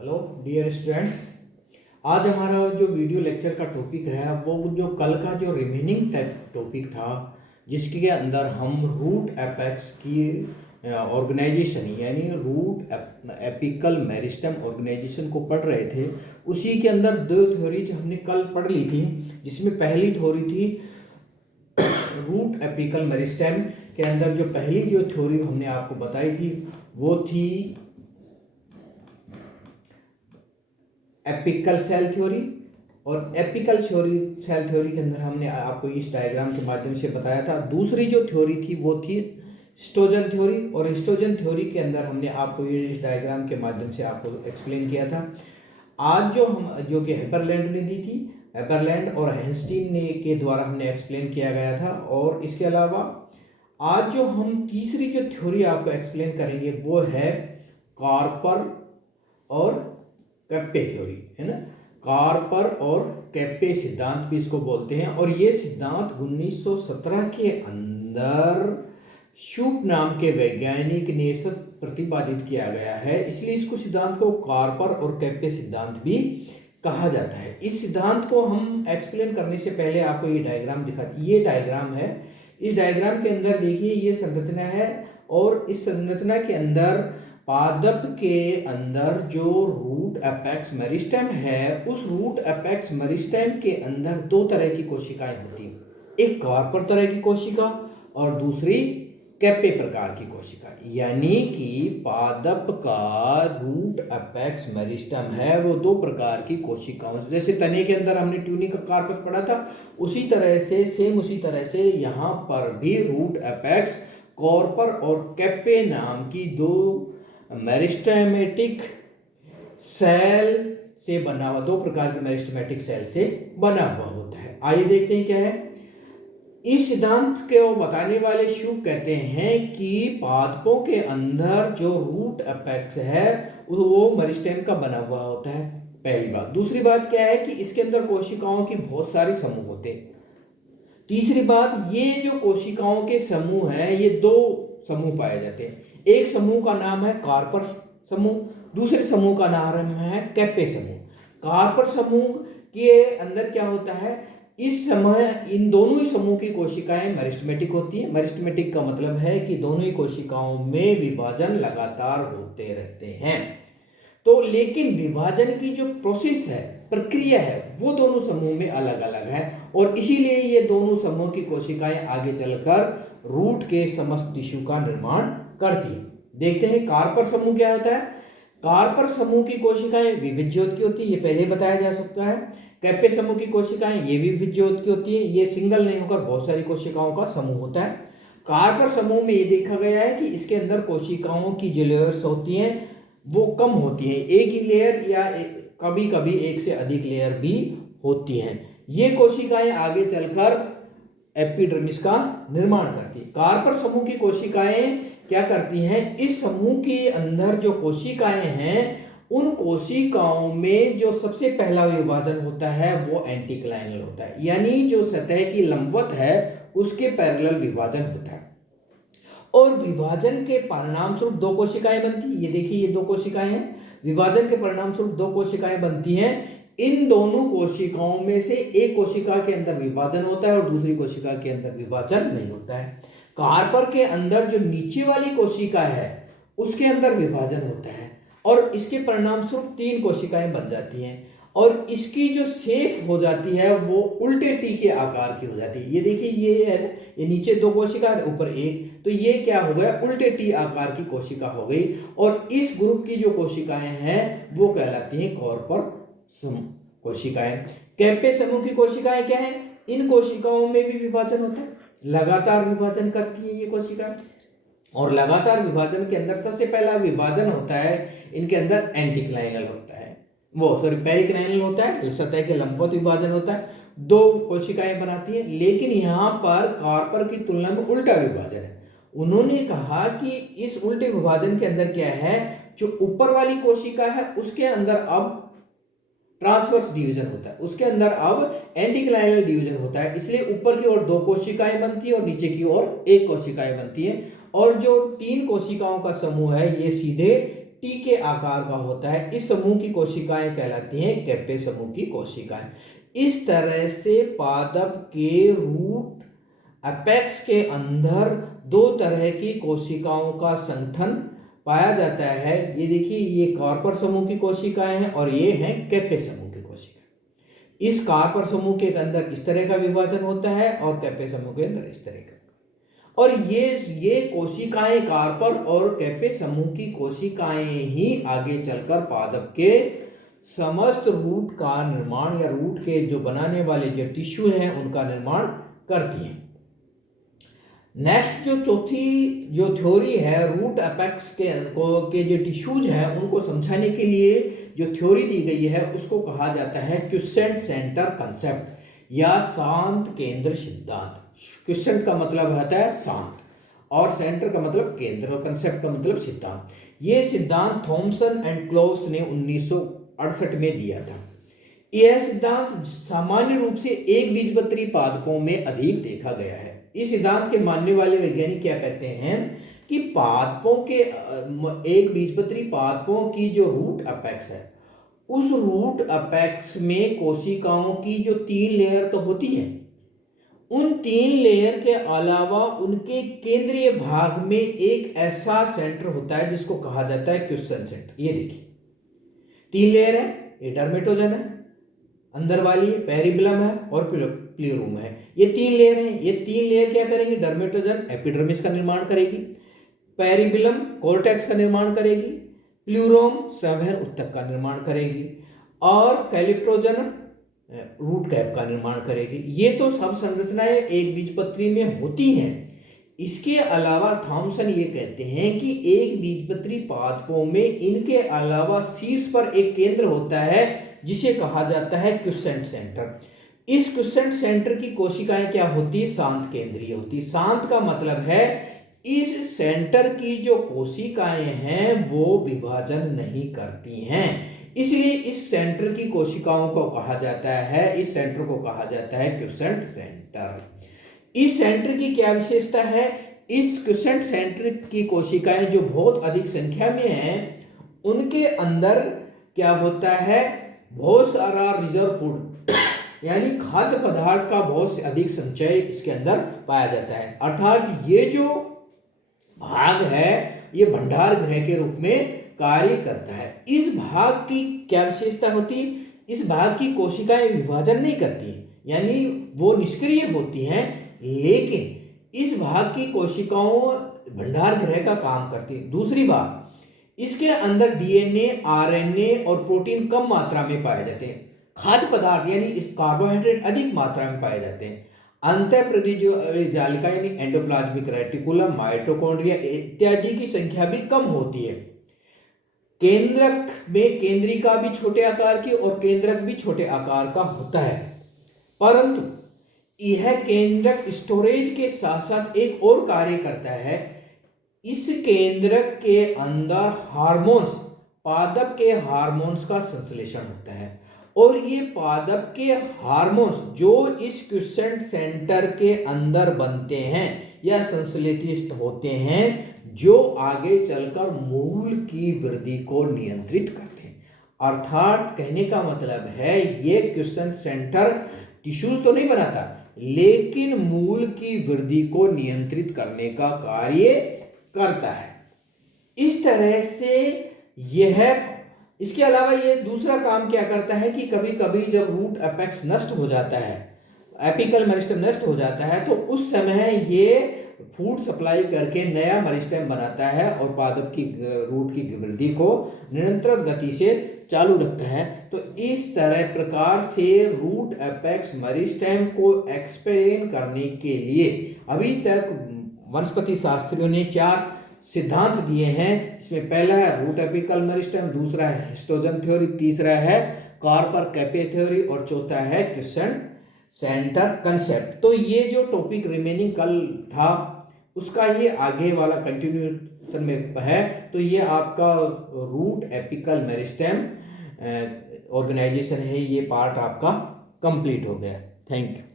Hello dear students. आज हमारा जो वीडियो लेक्चर का टॉपिक है वो जो कल का जो रिमेनिंग टॉपिक था जिसके अंदर हम रूट एपेक्स की ऑर्गेनाइजेशन यानी रूट एपिकल मेरिस्टेम ऑर्गेनाइजेशन को पढ़ रहे थे। उसी के अंदर दो थ्योरीज हमने कल पढ़ ली थी, जिसमें पहली थ्योरी थी रूट एपिकल मेरिस्टेम के अंदर जो पहली जो थ्योरी हमने आपको बताई थी वो थी एपिकल सेल थ्योरी। और एपिकल सेल थ्योरी के अंदर हमने आपको इस डायग्राम के माध्यम से बताया था। दूसरी जो थ्योरी थी वो थी हिस्टोजन थ्योरी, और हिस्टोजन थ्योरी के अंदर हमने आपको इस डायग्राम के माध्यम से आपको एक्सप्लेन किया था। आज जो कि हेबरलैंड ने दी थी, हेबरलैंड और हैंस्टीन ने के द्वारा हमने एक्सप्लेन किया गया था। और इसके अलावा आज जो हम तीसरी जो थ्योरी आपको एक्सप्लेन करेंगे वो है कार्पर और कैप्पे थ्योरी, है ना। कार्पर और कैप्पे सिद्धांत भी इसको बोलते हैं। और ये सिद्धांत 1917 के अंदर शूप नाम के वैज्ञानिक ने सब प्रतिपादित किया गया है, इसलिए इसको सिद्धांत को कार्पर और कैप्पे सिद्धांत भी कहा जाता है। इस सिद्धांत को हम एक्सप्लेन करने से पहले आपको ये डायग्राम ये डायग्राम है। इस डायग्राम के अंदर देखिए ये संरचना है, और इस संरचना के अंदर पादप के अंदर जो रूट एपेक्स मेरिस्टेम है, उस रूट एपेक्स मेरिस्टेम के अंदर दो तरह की कोशिकाएं होती हैं, एक कार्पर तरह की कोशिका और दूसरी कैप्पे प्रकार की कोशिका। यानी कि पादप का रूट एपेक्स मेरिस्टेम है वो दो प्रकार की कोशिकाओं, जैसे तने के अंदर हमने ट्यूनिक कार्पस पढ़ा था, उसी तरह से यहाँ पर भी रूट एपेक्स कार्पर और कैप्पे नाम की दो मेरिस्टेमेटिक सेल से बना हुआ, दो प्रकार के मेरिस्टेमेटिक सेल से बना हुआ होता है। आइए देखते हैं क्या है। इस सिद्धांत को बताने वाले शूप कहते हैं कि पादपों के अंदर जो रूट एपेक्स है वो मेरिस्टेम का बना हुआ होता है, पहली बात। दूसरी बात क्या है कि इसके अंदर कोशिकाओं की बहुत सारी समूह होते हैं। तीसरी बात, ये जो कोशिकाओं के समूह हैं ये दो समूह पाए जाते हैं। एक समूह का नाम है कार्पर समूह, दूसरे समूह का नाम है कैप्पे समूह। कार्पर समूह के अंदर क्या होता है, इस समय इन दोनों ही समूह की कोशिकाएं मेरिस्टेमेटिक होती हैं। मेरिस्टेमेटिक का मतलब है कि दोनों ही कोशिकाओं में विभाजन लगातार होते रहते हैं। तो लेकिन विभाजन की जो प्रोसेस है, प्रक्रिया है, वो दोनों समूह में अलग अलग है, और इसीलिए ये दोनों समूह की कोशिकाएं आगे चलकर रूट के समस्त टिश्यू का निर्माण करती है। देखते हैं कार्पर समूह क्या होता है। कार्पर समूह की कोशिकाएं विविध ज्योत की होती है, ये पहले बताया जा सकता है। कैप्पे समूह की कोशिकाएं ये भी विविध ज्योत की होती है, ये सिंगल नहीं होकर बहुत सारी कोशिकाओं का समूह होता है। कार्पर समूह में ये देखा गया है कि इसके अंदर कोशिकाओं की जो लेयर्स होती हैं वो कम होती है, एक ही लेयर या कभी कभी एक से अधिक लेयर भी होती हैं। ये कोशिकाएं आगे चलकर एपिडर्मिस का निर्माण करती है। कार्पर समूह की कोशिकाएं क्या करती हैं, इस समूह के अंदर जो कोशिकाएं हैं उन कोशिकाओं में जो सबसे पहला विभाजन होता है वो एंटीक्लाइनल होता है, यानी जो सतह की लंबवत है उसके पैरेलल विभाजन होता है। और विभाजन के परिणाम स्वरूप दो कोशिकाएं बनती है। ये देखिए ये दो कोशिकाएं हैं, विभाजन के परिणाम स्वरूप दो कोशिकाएं बनती हैं। इन दोनों कोशिकाओं में से एक कोशिका के अंदर विभाजन होता है और दूसरी कोशिका के अंदर विभाजन नहीं होता है। कार्पर के अंदर जो नीचे वाली कोशिका है उसके अंदर विभाजन होता है, और इसके परिणाम स्वरूप तीन कोशिकाएं बन जाती हैं, और इसकी जो शेप हो जाती है वो उल्टे टी के आकार की हो जाती है। ये देखिए ये है, ये नीचे दो कोशिका है ऊपर एक, तो ये क्या हो गया, उल्टे टी आकार की कोशिका हो गई। और इस ग्रुप की जो कोशिकाएं हैं वो कहलाती हैं कार्पर समूह कोशिकाएं। कैप्पे समूह की कोशिकाएं क्या है, इन कोशिकाओं में भी विभाजन होता है, लगातार विभाजन करती है ये कोशिकाएं। और लगातार विभाजन के अंदर सबसे पहला विभाजन होता है इनके अंदर एंटीक्लाइनल होता है, पेरिक्लाइनल होता है, सतह के लंबवत विभाजन होता है, दो कोशिकाएं बनाती है। लेकिन यहाँ पर कार्पर की तुलना में उल्टा विभाजन है। उन्होंने कहा कि इस उल्टे विभाजन के अंदर क्या है, जो ऊपर वाली कोशिका है उसके अंदर अब ट्रांसवर्स डिवीजन होता है, उसके अंदर अब एंटीक्लाइनल डिवीजन होता है, इसलिए ऊपर की ओर दो कोशिकाएं बनती है और नीचे की ओर एक कोशिकाएं बनती है। और जो तीन कोशिकाओं का समूह है ये सीधे टी के आकार का होता है, इस समूह की कोशिकाएं कहलाती हैं कैप्टे समूह की कोशिकाएं। इस तरह से पादप के रूट एपेक्स के अंदर दो तरह की कोशिकाओं का संगठन पाया जाता है। ये देखिए, ये कार्पर समूह की कोशिकाएं हैं और ये हैं कैप्टे समूह की कोशिकाएं। इस कार्पर समूह के अंदर इस तरह का विभाजन होता है और कैप्टे समूह के अंदर इस तरह का। और ये कोशिकाएं, कार्पर और कैप्टे समूह की कोशिकाएं ही आगे चलकर पादप के समस्त रूट का निर्माण या रूट के जो बनाने वाले जो टिश्यू हैं उनका निर्माण करती हैं। नेक्स्ट जो चौथी जो थ्योरी है रूट एपेक्स के जो टिश्यूज हैं उनको समझाने के लिए जो थ्योरी दी गई है उसको कहा जाता है क्विसेंट सेंटर कंसेप्ट या शांत केंद्र सिद्धांत। क्विसेंट का मतलब होता है शांत और सेंटर का मतलब केंद्र और कंसेप्ट का मतलब सिद्धांत। ये सिद्धांत थॉमसन एंड क्लोस ने 1968 में दिया था। यह सिद्धांत सामान्य रूप से एक बीजपत्री पादपों में अधिक देखा गया है। इस सिद्धांत के मानने वाले वैज्ञानिक क्या कहते हैं कि पादपों के एक बीजपत्री पादपों की जो रूट अपेक्स है उस रूट अपेक्स में कोशिकाओं की जो 3 लेयर तो होती है, उन 3 लेयर के अलावा उनके केंद्रीय भाग में एक ऐसा सेंटर होता है जिसको कहा जाता है क्विसेंट सेंटर। ये देखिए 3 लेयर है, ये डर्मेटोजन है, अंदर वाली पेरिबेलम है और प्लूरूम है। ये 3 लेयर हैं। ये 3 लेयर क्या करेंगे? डर्मेटोजन एपिडर्मिस का निर्माण करेगी, पेरिबेलम कोर्टेक्स का निर्माण करेगी, प्लूरोम संवहन ऊतक का निर्माण करेगी और कैलिप्टोजन रूट कैप का निर्माण करेगी। ये तो सब संरचनाएं एक बीजपत्री में होती हैं। इसके अलावा थॉमसन ये कहते हैं कि एक बीजपत्री पादपों में इनके अलावा शीर्ष पर एक केंद्र होता है जिसे कहा जाता है क्विसेंट सेंटर। इस क्विसेंट सेंटर की कोशिकाएं क्या होती है? शांत केंद्रीय होती है। शांत का मतलब है इस सेंटर की जो कोशिकाएं हैं वो विभाजन नहीं करती हैं, इसलिए इस सेंटर की कोशिकाओं को कहा जाता है, इस सेंटर को कहा जाता है क्विसेंट सेंटर। इस सेंटर की क्या विशेषता है? इस क्विसेंट सेंटर की कोशिकाएं जो बहुत अधिक संख्या में हैं उनके अंदर क्या होता है? बहुत सारा रिजर्व फूड यानी खाद्य पदार्थ का बहुत से अधिक संचय इसके अंदर पाया जाता है। अर्थात ये जो भाग है ये भंडार गृह के रूप में कार्य करता है। इस भाग की क्या विशेषता होती है? इस भाग की कोशिकाएं विभाजन नहीं करती यानी वो निष्क्रिय होती हैं, लेकिन इस भाग की कोशिकाओं भंडार गृह का काम करती है। दूसरी बात, इसके अंदर डीएनए, आरएनए और प्रोटीन कम मात्रा में पाए जाते हैं। खाद्य पदार्थ यानी कार्बोहाइड्रेट अधिक मात्रा में पाए जाते हैं। अंतःप्राद्य जालिका यानी एंडोप्लाज्मिक रेटिकुलम, माइटोकॉन्ड्रिया इत्यादि की संख्या भी कम होती है। केंद्रक में केंद्रिका भी छोटे आकार की और केंद्रक भी छोटे आकार का होता है, परंतु यह केंद्रक स्टोरेज के साथ साथ एक और कार्य करता है। इस केंद्रक के अंदर हार्मोन्स, पादप के हार्मोन्स का संश्लेषण होता है और ये पादप के हार्मोन्स जो इस क्विसेंट सेंटर के अंदर बनते हैं या संश्लेषित होते हैं जो आगे चलकर मूल की वृद्धि को नियंत्रित करते हैं। अर्थात कहने का मतलब है ये क्विसेंट सेंटर टिश्यूज तो नहीं बनाता लेकिन मूल की वृद्धि को नियंत्रित करने का कार्य करता है। इस तरह से यह, इसके अलावा ये दूसरा काम क्या करता है कि कभी कभी जब रूट एपेक्स नष्ट हो जाता है, एपिकल मेरिस्टेम नष्ट हो जाता है, तो उस समय ये फूड सप्लाई करके नया मेरिस्टेम बनाता है और पादप की रूट की वृद्धि को निरंतर गति से चालू रखता है। तो इस तरह प्रकार से रूट एपेक्स मेरिस्टेम को एक्सप्लेन करने के लिए अभी तक वनस्पति शास्त्रियों ने 4 सिद्धांत दिए हैं। इसमें पहला है रूट एपिकल मेरिस्टेम, दूसरा है हिस्टोजन थ्योरी, तीसरा है कार्पर कैप्टे थ्योरी और चौथा है क्विसेंट सेंटर कंसेप्ट। तो ये जो टॉपिक रिमेनिंग कल था उसका ये आगे वाला कंटिन्यूएशन में है। तो ये आपका रूट एपिकल मेरिस्टेम ऑर्गेनाइजेशन है, ये पार्ट आपका कंप्लीट हो गया। Thank you.